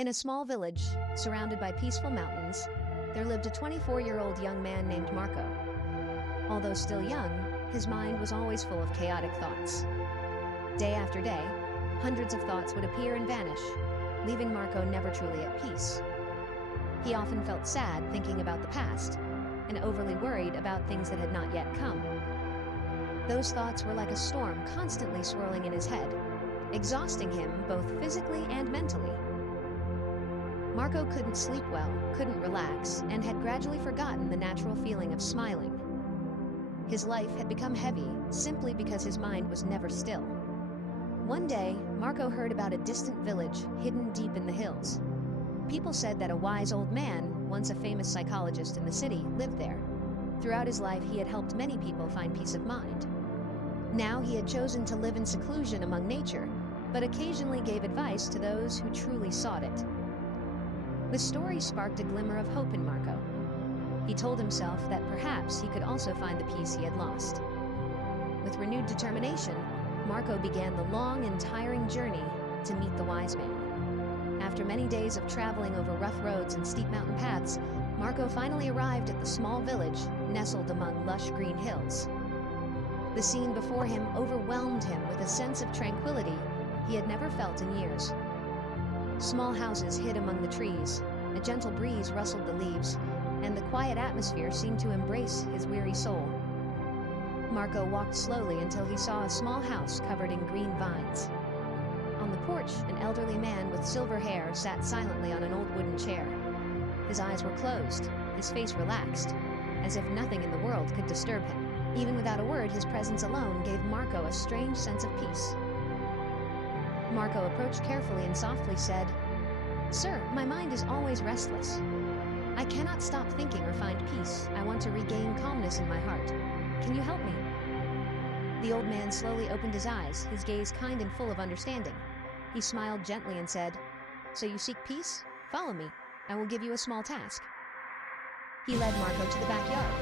In a small village, surrounded by peaceful mountains, there lived a 24-year-old young man named Marco. Although still young, his mind was always full of chaotic thoughts. Day after day, hundreds of thoughts would appear and vanish, leaving Marco never truly at peace. He often felt sad thinking about the past, and overly worried about things that had not yet come. Those thoughts were like a storm constantly swirling in his head, exhausting him both physically and mentally. Marco couldn't sleep well, couldn't relax, and had gradually forgotten the natural feeling of smiling. His life had become heavy simply because his mind was never still. One day, Marco heard about a distant village hidden deep in the hills. People said that a wise old man, once a famous psychologist in the city, lived there. Throughout his life, he had helped many people find peace of mind. Now he had chosen to live in seclusion among nature, but occasionally gave advice to those who truly sought it. The story sparked a glimmer of hope in Marco. He told himself that perhaps he could also find the peace he had lost. With renewed determination, Marco began the long and tiring journey to meet the wise man. After many days of traveling over rough roads and steep mountain paths, Marco finally arrived at the small village nestled among lush green hills. The scene before him overwhelmed him with a sense of tranquility he had never felt in years. Small houses hid among the trees, a gentle breeze rustled the leaves, and the quiet atmosphere seemed to embrace his weary soul. Marco walked slowly until he saw a small house covered in green vines. On the porch, an elderly man with silver hair sat silently on an old wooden chair. His eyes were closed, his face relaxed, as if nothing in the world could disturb him. Even without a word, his presence alone gave Marco a strange sense of peace. Marco approached carefully and softly said, "Sir, my mind is always restless. I cannot stop thinking or find peace. I want to regain calmness in my heart. Can you help me?" The old man slowly opened his eyes, his gaze kind and full of understanding. He smiled gently and said, "So you seek peace? Follow me. I will give you a small task." He led Marco to the backyard.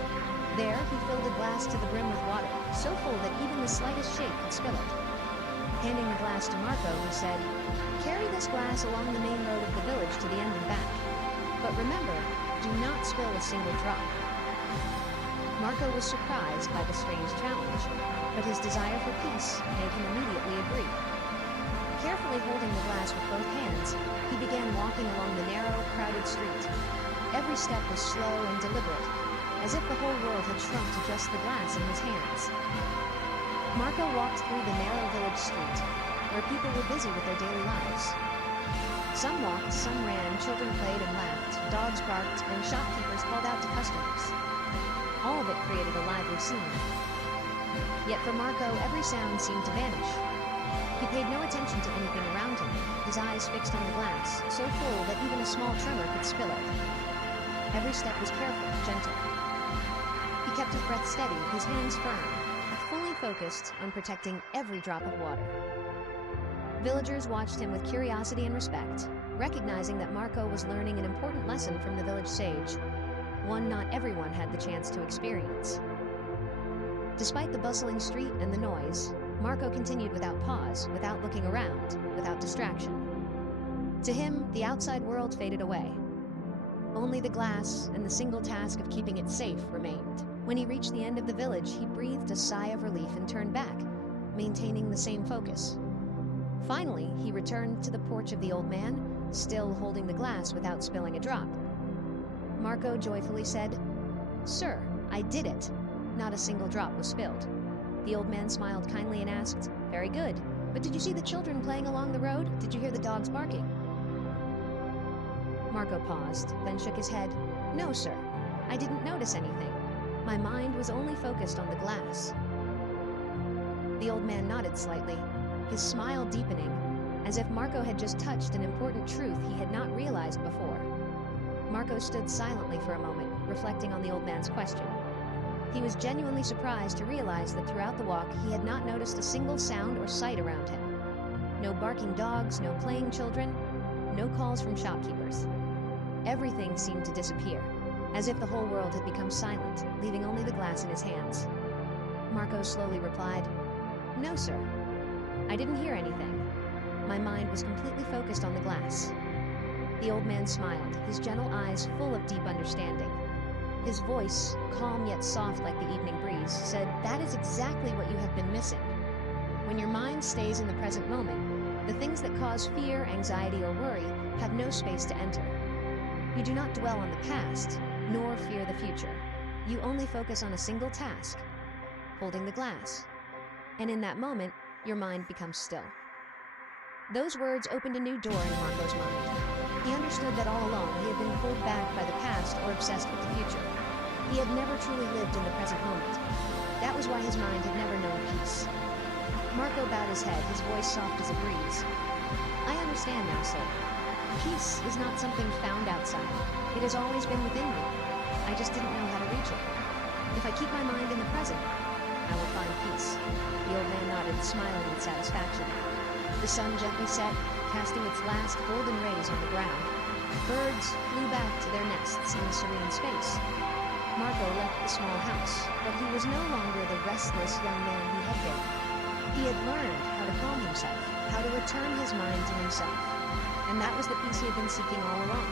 There, he filled a glass to the brim with water, so full that even the slightest shake could spill it. Handing the glass to Marco, he said, "Carry this glass along the main road of the village to the end and back. But remember, do not spill a single drop." Marco was surprised by the strange challenge, but his desire for peace made him immediately agree. Carefully holding the glass with both hands, he began walking along the narrow, crowded street. Every step was slow and deliberate, as if the whole world had shrunk to just the glass in his hands. Marco walked through the narrow village street, where people were busy with their daily lives. Some walked, some ran, children played and laughed, dogs barked, and shopkeepers called out to customers. All of it created a lively scene. Yet for Marco, every sound seemed to vanish. He paid no attention to anything around him, his eyes fixed on the glass, so full that even a small tremor could spill it. Every step was careful, gentle. He kept his breath steady, his hands firm, fully focused on protecting every drop of water. Villagers watched him with curiosity and respect, recognizing that Marco was learning an important lesson from the village sage, one not everyone had the chance to experience. Despite the bustling street and the noise, Marco continued without pause, without looking around, without distraction. To him, the outside world faded away. Only the glass and the single task of keeping it safe remained. When he reached the end of the village, he breathed a sigh of relief and turned back, maintaining the same focus. Finally, he returned to the porch of the old man, still holding the glass without spilling a drop. Marco joyfully said, "Sir, I did it." Not a single drop was spilled. The old man smiled kindly and asked, "Very good. But did you see the children playing along the road? Did you hear the dogs barking?" Marco paused, then shook his head. "No, sir. I didn't notice anything. My mind was only focused on the glass." The old man nodded slightly, his smile deepening, as if Marco had just touched an important truth he had not realized before. Marco stood silently for a moment, reflecting on the old man's question. He was genuinely surprised to realize that throughout the walk he had not noticed a single sound or sight around him. No barking dogs, no playing children, no calls from shopkeepers. Everything seemed to disappear, as if the whole world had become silent, leaving only the glass in his hands. Marco slowly replied, "No, sir. I didn't hear anything. My mind was completely focused on the glass." The old man smiled, his gentle eyes full of deep understanding. His voice, calm yet soft like the evening breeze, said, "That is exactly what you have been missing. When your mind stays in the present moment, the things that cause fear, anxiety, or worry have no space to enter. You do not dwell on the past, nor fear the future. You only focus on a single task, holding the glass. And in that moment, your mind becomes still." Those words opened a new door in Marco's mind. He understood that all along he had been pulled back by the past or obsessed with the future. He had never truly lived in the present moment. That was why his mind had never known peace. Marco bowed his head, his voice soft as a breeze. "I understand now, sir. Peace is not something found outside. It has always been within me. I just didn't know how to reach it. If I keep my mind in the present, I will find peace." The old man nodded, smiling with satisfaction. The sun gently set, casting its last golden rays on the ground. Birds flew back to their nests in the serene space. Marco left the small house, but he was no longer the restless young man he had been. He had learned how to calm himself, how to return his mind to himself. And that was the peace he had been seeking all along.